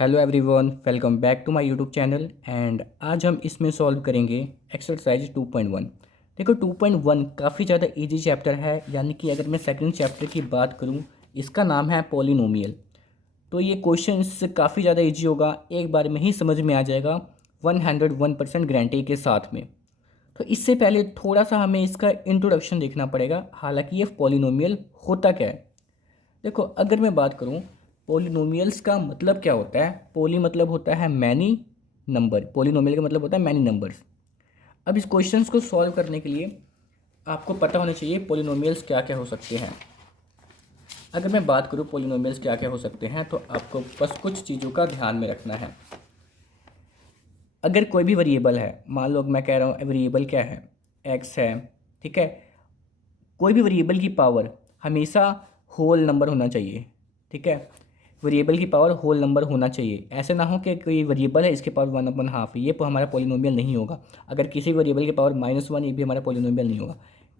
Hello everyone, welcome back to my YouTube channel. And आज हम इसमें सॉल्व करेंगे एक्सरसाइज 2.1। देखो 2.1 काफ़ी ज़्यादा इजी चैप्टर है, यानी कि अगर मैं सेकंड चैप्टर की बात करूं, इसका नाम है पॉलिनोमियल। तो ये क्वेश्चंस काफ़ी ज़्यादा इजी होगा, एक बार में ही समझ में आ जाएगा 101% गारंटी के साथ में। तो इससे पहले थोड़ा सा हमें इसका इंट्रोडक्शन देखना पड़ेगा, हालांकि ये पॉलिनोमियल होता क्या है। देखो अगर मैं बात करूं पॉलिनोमियल्स का मतलब क्या होता है। पॉली मतलब होता है मैनी, नंबर। पॉलिनोमियल का मतलब होता है मैनी नंबर्स। अब इस क्वेश्चंस को सॉल्व करने के लिए आपको पता होना चाहिए पॉलिनोमियल्स क्या क्या हो सकते हैं। अगर मैं बात करूं पॉलिनोमियल्स क्या क्या हो सकते हैं, तो आपको बस कुछ चीज़ों का ध्यान में रखना है। अगर कोई भी वेरिएबल है, मान लो मैं कह रहा हूँ वेरिएबल क्या है, एक्स है, ठीक है। कोई भी वेरिएबल की पावर हमेशा होल नंबर होना चाहिए, ठीक है। वेरिएबल की पावर होल नंबर होना चाहिए। ऐसे ना हो कि कोई वेरिएबल है इसके पावर 1/2, ये हमारा पॉलिनोमियल नहीं होगा। अगर किसी वेरिएबल की पावर -1, ये भी हमारा पॉलिनोमियल नहीं होगा।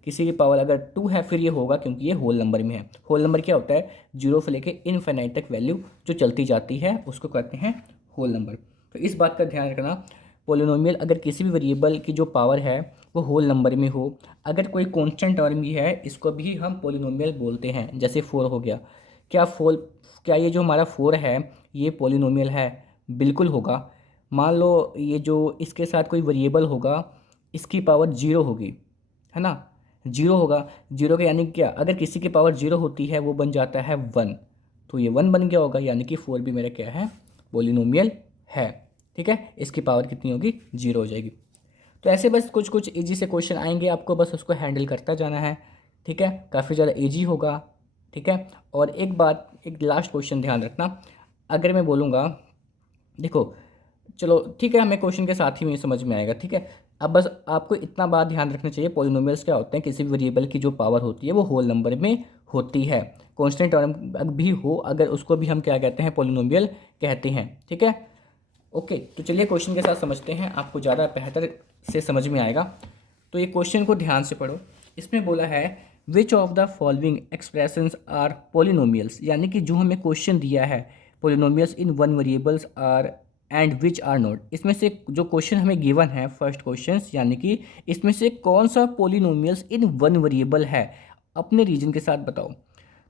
किसी की पावर अगर 2 है फिर ये होगा, क्योंकि ये होल नंबर में है। होल नंबर क्या होता है? जीरो से लेके इनफाइनाइट तक वैल्यू जो चलती जाती है उसको कहते हैं होल नंबर। तो इस बात का ध्यान रखना, पॉलिनोमियल अगर किसी भी वेरिएबल की जो पावर है वो होल नंबर में हो। अगर कोई कांस्टेंट टर्म भी है, इसको भी हम पॉलिनोमियल बोलते हैं। जैसे 4 हो गया, क्या फोल क्या ये जो हमारा 4 है ये पॉलिनोमियल है? बिल्कुल होगा। मान लो ये जो इसके साथ कोई वेरिएबल होगा, इसकी पावर 0 होगी, है ना। 0 होगा, 0 का यानी क्या, अगर किसी की पावर 0 होती है वो बन जाता है 1। तो ये 1 बन गया होगा, यानी कि 4 भी मेरा क्या है, पॉलिनोमियल है। ठीक है, इसकी पावर कितनी होगी, 0 हो जाएगी। तो ऐसे बस कुछ कुछ इजी से क्वेश्चन आएंगे, आपको बस उसको हैंडल करता जाना है। ठीक है, काफ़ी ज़्यादा इजी होगा। ठीक है, और एक बात, एक लास्ट क्वेश्चन ध्यान रखना। अगर मैं बोलूँगा, देखो चलो ठीक है, हमें क्वेश्चन के साथ ही में समझ में आएगा। ठीक है, अब बस आपको इतना बात ध्यान रखना चाहिए, पॉलिनोमियल्स क्या होते हैं, किसी भी वेरिएबल की जो पावर होती है वो होल नंबर में होती है। कांस्टेंट टर्म भी हो अगर, उसको भी हम क्या कहते हैं, पॉलिनोमियल कहते हैं। ठीक है, ओके। तो चलिए क्वेश्चन के साथ समझते हैं, आपको ज़्यादा बेहतर से समझ में आएगा। तो ये क्वेश्चन को ध्यान से पढ़ो। इसमें बोला है which of the following expressions are polynomials, यानी कि जो हमें क्वेश्चन दिया है polynomials in one variables are and which are not, इसमें से जो क्वेश्चन हमें गिवन है फर्स्ट क्वेश्चन, यानी कि इसमें से कौन सा पोलिनोमियल्स इन वन वेरिएबल है, अपने रीजन के साथ बताओ।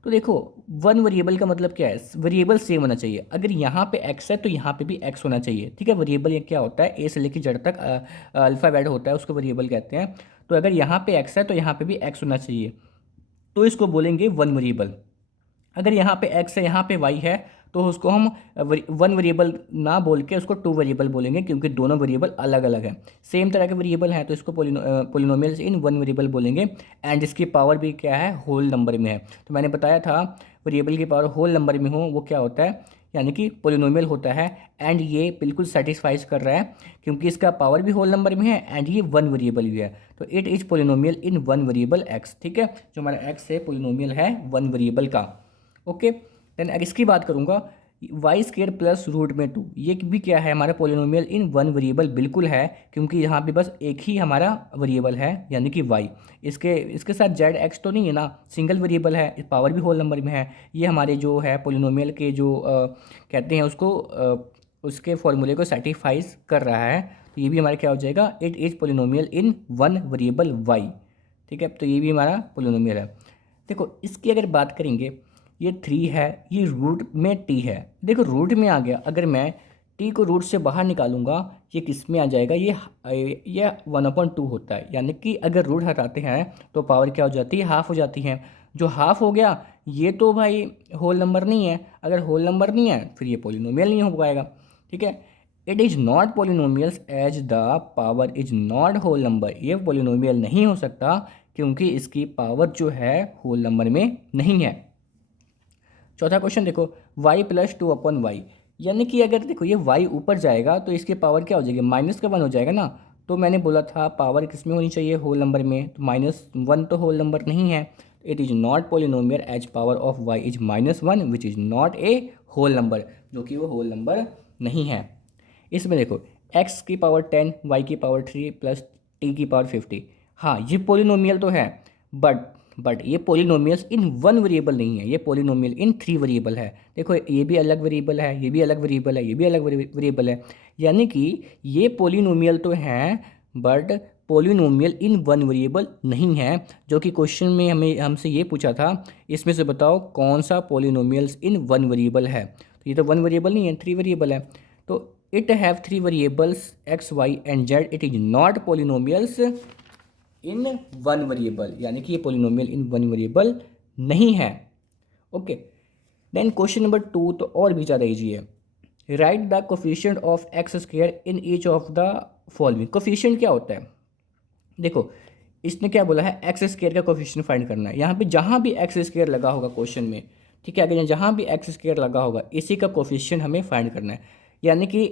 तो देखो, वन वेरिएबल का मतलब क्या है, वेरिएबल सेम होना चाहिए। अगर यहाँ पे एक्स है तो यहाँ पे भी एक्स होना चाहिए। ठीक है, वेरिएबल ये क्या होता है, ए से लेकर जेड तक अल्फ़ाबेट होता है, उसको वेरिएबल कहते हैं। तो अगर यहाँ पे एक्स है तो यहाँ पे भी एक्स होना चाहिए, तो इसको बोलेंगे वन वेरिएबल। अगर यहाँ पे एक्स है, यहाँ पे वाई है, तो उसको हम वन वेरिएबल ना बोल के उसको टू वेरिएबल बोलेंगे, क्योंकि दोनों वेरिएबल अलग अलग हैं। सेम तरह के वेरिएबल हैं तो इसको पोलिनोमियल्स इन वन वेरिएबल बोलेंगे। एंड इसकी पावर भी क्या है, होल नंबर में है। तो मैंने बताया था वेरिएबल की पावर होल नंबर में हो वो क्या होता है, यानी कि पोलिनोमियल होता है। एंड ये बिल्कुल सेटिस्फाइज कर रहा है, क्योंकि इसका पावर भी होल नंबर में है एंड ये वन वेरिएबल भी है। तो it is polynomial in one variable x. ठीक है, जो हमारा एक्स है पोलिनोमियल है वन वेरिएबल का। ओके, देन इसकी बात करूंगा, वाई स्केयर प्लस रूट में 2, ये भी क्या है, हमारा पोलिनोमियल इन वन वेरिएबल बिल्कुल है, क्योंकि यहाँ पे बस एक ही हमारा वेरिएबल है, यानी कि वाई। इसके इसके साथ जेड एक्स तो नहीं है ना, सिंगल वेरिएबल है, पावर भी होल नंबर में है। ये हमारे जो है पोलिनोमियल के जो कहते हैं उसको, उसके फॉर्मूले को सेटिस्फाइज कर रहा है। तो ये भी हमारा क्या हो जाएगा, it is polynomial in one variable y. ठीक है, तो ये भी हमारा पोलिनोमियल है। देखो इसकी अगर बात करेंगे, ये 3 है, ये रूट में टी है। देखो रूट में आ गया, अगर मैं टी को रूट से बाहर निकालूंगा, ये किस में आ जाएगा, ये 1/2 होता है। यानी कि अगर रूट हटाते हैं तो पावर क्या हो जाती है, हाफ हो जाती है। जो हाफ हो गया ये तो भाई होल नंबर नहीं है। अगर होल नंबर नहीं है फिर ये पोलिनोमियल नहीं हो पाएगा। ठीक है, it is not polynomials as the power is not whole number, ये पोलिनोमियल नहीं हो सकता क्योंकि इसकी पावर जो है होल नंबर में नहीं है। चौथा क्वेश्चन देखो, y + 2/y, यानी कि अगर देखो ये y ऊपर जाएगा तो इसकी पावर क्या हो जाएगी, -1 हो जाएगा ना। तो मैंने बोला था पावर किस में होनी चाहिए, होल नंबर में, तो -1 तो होल नंबर नहीं है। It is not polynomial as power of y is -1 which is not a whole number, जो कि वो होल नंबर नहीं है। इसमें देखो x की पावर 10, y की पावर 3 प्लस t की पावर 50, हाँ ये पोलिनोमियल तो है, बट बट ये पोलिनोमियल्स इन वन वेरिएबल नहीं है, ये पोलिनोमियल इन थ्री वेरिएबल है। देखो ये भी अलग वेरिएबल है, ये भी अलग वेरिएबल है, ये भी अलग वेरिएबल है, यानी कि ये पोलिनोमियल तो हैं but polynomial in one variable नहीं है, जो कि क्वेश्चन में हमें हमसे ये पूछा था इसमें से बताओ कौन सा पोलिनोमियल्स इन वन वेरिएबल है। तो ये तो वन वेरिएबल नहीं है, थ्री वेरिएबल है। तो it have three variables x y and z, it is not polynomials in one variable, यानी कि ये पोलिनोमियल इन वन वेरिएबल नहीं है। ओके, देन क्वेश्चन नंबर 2 तो और भी ज़्यादा ईजी है। Right the coefficient of x square in each of the following. Coefficient क्या होता है? देखो इसने क्या बोला है, एक्स स्क्वायर का कोफिशिएंट फाइंड करना है। यहाँ पे जहाँ भी एक्स स्क्वायर लगा होगा क्वेश्चन में, ठीक है, अगर जहाँ भी एक्स स्क्वायर लगा होगा इसी का कोफिशिएंट हमें फाइंड करना है, यानी कि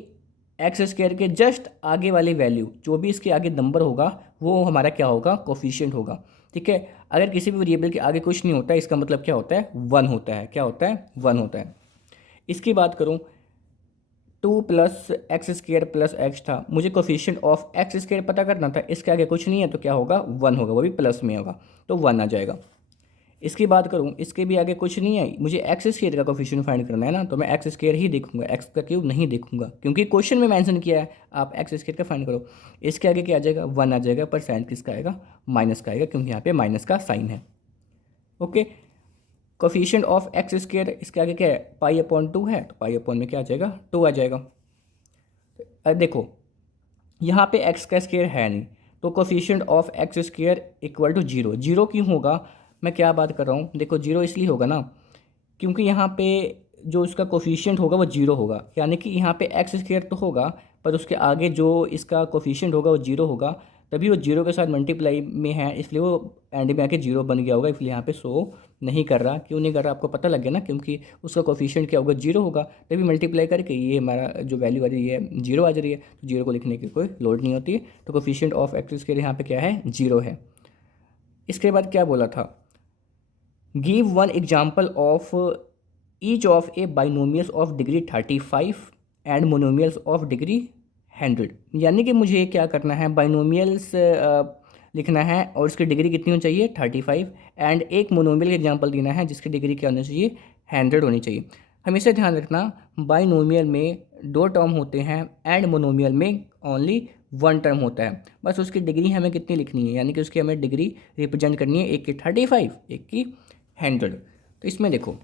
एक्स स्क्वायर के जस्ट आगे वाली वैल्यू जो भी इसके आगे नंबर होगा वो हमारा क्या होगा, कोफिशिएंट होगा। ठीक है, अगर किसी भी वेरिएबल के आगे कुछ नहीं होता है इसका मतलब क्या होता है, वन होता है। क्या होता है, वन होता है। इसकी बात करूँ, 2 plus x square plus x था, मुझे कोफिशिएंट ऑफ एक्स स्क्वायर पता करना था, इसके आगे कुछ नहीं है तो क्या होगा, वन होगा, वो भी प्लस में होगा तो वन आ जाएगा। इसकी बात करूँ, इसके भी आगे कुछ नहीं है, मुझे एक्स स्क्वायर का कोफिशिएंट फाइंड करना है ना, तो मैं एक्स स्क्वायर ही देखूंगा, एक्स का क्यूब नहीं देखूंगा, क्योंकि क्वेश्चन में मेंशन किया है आप एक्स स्क्वायर का फाइंड करो। इसके आगे क्या आ जाएगा, वन आ जाएगा, पर साइन किसका आएगा, माइनस का आएगा, क्योंकि यहाँ पे माइनस का साइन है। Okay, coefficient of x square इसके आगे क्या है, पाई अपॉन टू है, तो पाई अपॉन में क्या आ जाएगा, टू आ जाएगा। देखो यहाँ पे एक्स का स्क्वायर है नहीं, तो coefficient of x square equal to zero. Zero क्यों होगा, मैं क्या बात कर रहा हूँ, देखो जीरो इसलिए होगा ना क्योंकि यहाँ पे जो इसका कोफिशिएंट होगा वो जीरो होगा, यानी कि यहाँ पे एक्स स्क्वायर तो होगा पर उसके आगे जो इसका कोफिशिएंट होगा वो जीरो होगा, तभी वो जीरो के साथ मल्टीप्लाई में है, इसलिए वो एंड में आके जीरो बन गया होगा, इसलिए यहाँ पे शो नहीं कर रहा। क्यों नहीं कर रहा आपको पता लग गया ना, क्योंकि उसका कोफिशिएंट क्या होगा, जीरो होगा, तभी मल्टीप्लाई करके ये हमारा जो वैल्यू आ रही है जीरो आ जा रही है, तो जीरो को लिखने की कोई लोड नहीं होती है। तो कोफिशिएंट ऑफ एक्स स्क्वायर यहाँ पे क्या है, जीरो है। इसके बाद क्या बोला था, give one example of each of A binomials of degree 35 and monomials of degree 100, यानी कि मुझे क्या करना है, बाइनोमियल्स लिखना है और उसकी डिग्री कितनी होनी चाहिए, 35, एंड एक मोनोमियल का एग्जांपल देना है जिसकी डिग्री क्या होनी चाहिए, 100 होनी चाहिए। हमेशा ध्यान रखना बाइनोमियल में दो टर्म होते हैं एंड मोनोमियल में ओनली वन टर्म होता है, बस उसकी डिग्री हमें कितनी लिखनी है, यानी कि उसकी हमें डिग्री रिप्रेजेंट करनी है, एक की 35 एक की 100। तो इसमें देखो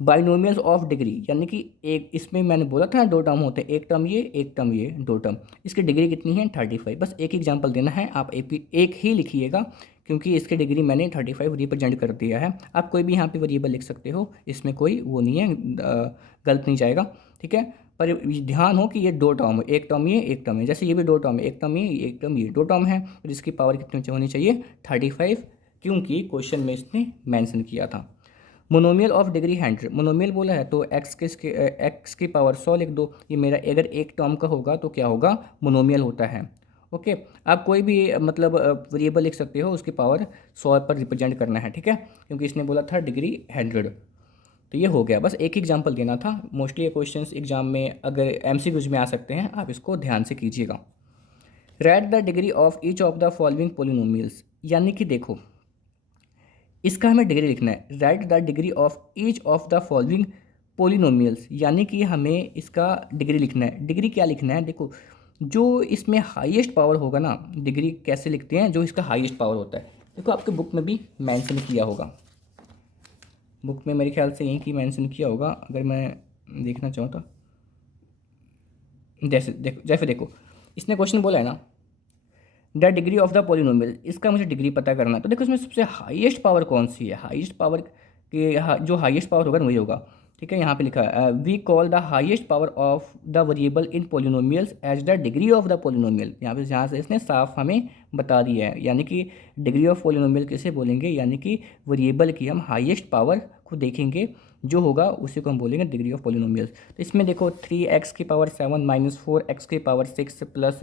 बाइनोमियल्स ऑफ डिग्री, यानी कि एक इसमें मैंने बोला था ना दो टर्म होते हैं, एक टर्म ये एक टर्म ये, दो टर्म, इसकी डिग्री कितनी है 35। बस एक एग्जांपल देना है, आप एक ही लिखिएगा क्योंकि इसकी डिग्री मैंने 35 रिप्रेजेंट कर दिया है। आप कोई भी यहाँ पे वेरिएबल लिख सकते हो, इसमें कोई वो नहीं है, गलत नहीं जाएगा, ठीक है। पर ध्यान हो कि ये दो टर्म है, एक टर्म ये एक टर्म है, जैसे ये भी दो टर्म है, एक टर्म ये एक टर्म ये, दो टर्म है, और इसकी पावर कितनी होनी चाहिए 35, क्योंकि क्वेश्चन में इसने मैंसन किया था। मोनोमियल ऑफ डिग्री 100, मोनोमियल बोला है तो एक्स की पावर 100 लिख दो, ये मेरा अगर एक टर्म का होगा तो क्या होगा, मोनोमियल होता है। ओके, आप कोई भी मतलब वेरिएबल लिख सकते हो, उसकी पावर 100 पर रिप्रेजेंट करना है, ठीक है, क्योंकि इसने बोला था डिग्री 100। तो ये हो गया, बस एक एग्जाम्पल देना था। मोस्टली ये क्वेश्चंस एग्जाम में अगर एमसीक्यूज में आ सकते हैं, आप इसको ध्यान से कीजिएगा। Right the degree of each of the following polynomials, यानी कि देखो इसका हमें डिग्री लिखना है, right the degree of each of the following polynomials, यानी कि हमें इसका डिग्री लिखना है। डिग्री क्या लिखना है, देखो जो इसमें हाईएस्ट पावर होगा ना, डिग्री कैसे लिखते हैं, जो इसका हाईएस्ट पावर होता है, देखो आपके बुक में भी मेंशन किया होगा, बुक में मेरे ख्याल से यहीं की मेंशन किया होगा, अगर मैं देखना चाहूँ तो जैसे देखो इसने क्वेश्चन बोला है ना the degree of the polynomial, इसका मुझे डिग्री पता करना है। तो देखो इसमें सबसे हाईएस्ट पावर कौन सी है, हाईएस्ट पावर के जो हाईएस्ट पावर होगा वही होगा, ठीक है। यहाँ पे लिखा है we call the highest power of the variable in polynomials as the degree of the polynomial, यहाँ से इसने साफ हमें बता दिया है, यानी कि डिग्री ऑफ पोलिनोमियल किसे बोलेंगे, यानी कि वेरिएबल की हम हाईएस्ट पावर को देखेंगे, जो होगा उसी को हम बोलेंगे डिग्री ऑफ पोलिनोमियल्स। तो इसमें देखो 3x की पावर 7 माइनस 4x की पावर 6 प्लस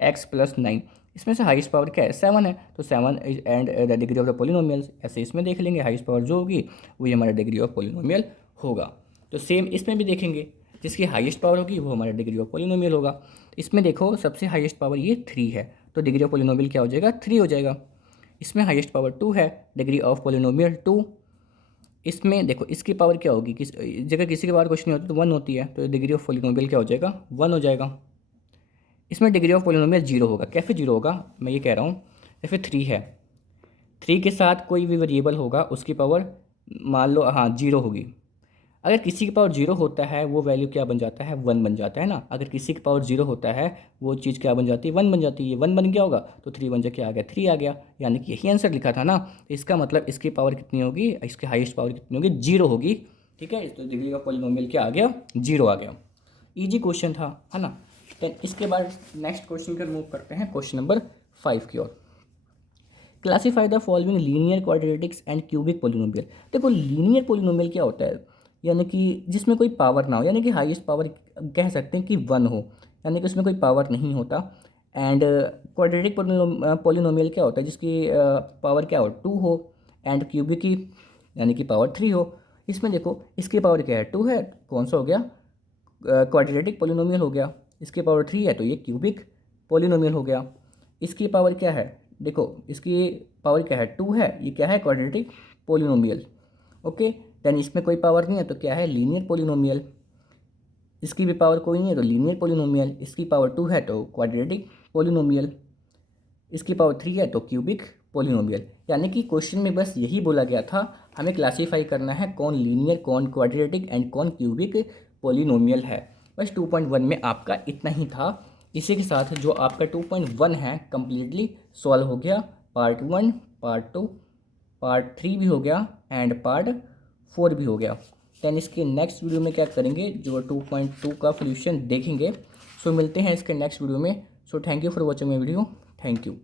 x प्लस 9, इसमें से हाईएस्ट पावर क्या है, 7 है, तो 7 is and the degree of the polynomials, ऐसे इसमें देख लेंगे हाईएस्ट पावर जो होगी वही हमारा डिग्री ऑफ पोलिनोमियल होगा। तो सेम इसमें भी देखेंगे, जिसकी हाईएस्ट पावर होगी वो हमारा डिग्री ऑफ पोलिनोमियल होगा। इसमें देखो सबसे हाईएस्ट पावर ये 3 है, तो डिग्री ऑफ पोलिनोमियल क्या हो जाएगा, 3 हो जाएगा। इसमें हाईएस्ट पावर 2 है, डिग्री ऑफ पॉलिनोमियल 2। इसमें देखो इसकी पावर क्या होगी, किस जगह किसी की पावर कुछ नहीं होती तो 1 होती है, तो डिग्री ऑफ पॉलिनोमियल क्या हो जाएगा, 1 हो जाएगा। इसमें डिग्री ऑफ पॉलिनोमियल 0 होगा। कैसे 0 होगा, मैं ये कह रहा हूँ जैसे 3 है, 3 के साथ कोई भी वेरिएबल होगा उसकी पावर मान लो हाँ 0 होगी। अगर किसी की पावर 0 होता है वो वैल्यू क्या बन जाता है, 1 बन जाता है ना। अगर किसी की पावर 0 होता है वो चीज़ क्या बन जाती है, 1 बन जाती है। ये 1 बन गया होगा तो 3 बन जा क्या आ गया, 3 आ गया। यानी कि यही आंसर लिखा था ना। तो इसका मतलब इसकी पावर कितनी होगी, इसकी हाईएस्ट पावर कितनी होगी, 0 होगी। ठीक है, तो डिग्री ऑफ पॉलिनोमियल क्या आ गया, 0 आ गया। ईजी क्वेश्चन था, है ना। देन इसके बाद नेक्स्ट क्वेश्चन पर मूव करते हैं, क्वेश्चन नंबर 5 की ओर। Classify the following linear quadratics and cubic polynomial. देखो लीनियर पोलिनोमियल क्या होता है, यानी कि जिसमें कोई पावर ना हो, यानी कि हाईएस्ट पावर कह सकते हैं कि 1 हो, यानी कि उसमें कोई पावर नहीं होता। एंड क्वाड्रेटिक पोलिनोमियल क्या होता है, जिसकी पावर क्या हो, 2 हो, एंड क्यूबिक की यानी कि पावर 3 हो। इसमें देखो इसकी पावर क्या है, 2 है, कौन सा हो गया, क्वाड्रेटिक पोलिनोमियल हो गया। इसकी पावर 3 है तो ये क्यूबिक पोलिनोमियल हो गया। इसकी पावर क्या है, देखो इसकी पावर क्या है, 2 है, ये क्या है, क्वाड्रेटिक पोलिनोमियल। ओके, देन इसमें कोई पावर नहीं है तो क्या है, लीनियर पोलिनोमियल। इसकी भी पावर कोई नहीं है तो लीनियर पोलिनोमियल। इसकी पावर 2 है तो क्वाड्रेटिक पोलिनोमियल। इसकी पावर 3 है तो क्यूबिक पोलिनोमियल। यानी कि क्वेश्चन में बस यही बोला गया था, हमें क्लासीफाई करना है कौन लीनियर, कौन क्वाड्रेटिक एंड कौन क्यूबिक पोलिनोमियल है। बस 2.1 में आपका इतना ही था। इसी के साथ जो आपका 2.1 है कंप्लीटली सॉल्व हो गया। पार्ट 1, पार्ट 2, पार्ट 3 भी हो गया एंड पार्ट 4 भी हो गया। दैन इसके नेक्स्ट वीडियो में क्या करेंगे, जो 2.2 का सोल्यूशन देखेंगे। सो मिलते हैं इसके नेक्स्ट वीडियो में। So thank you for watching my video, thank you.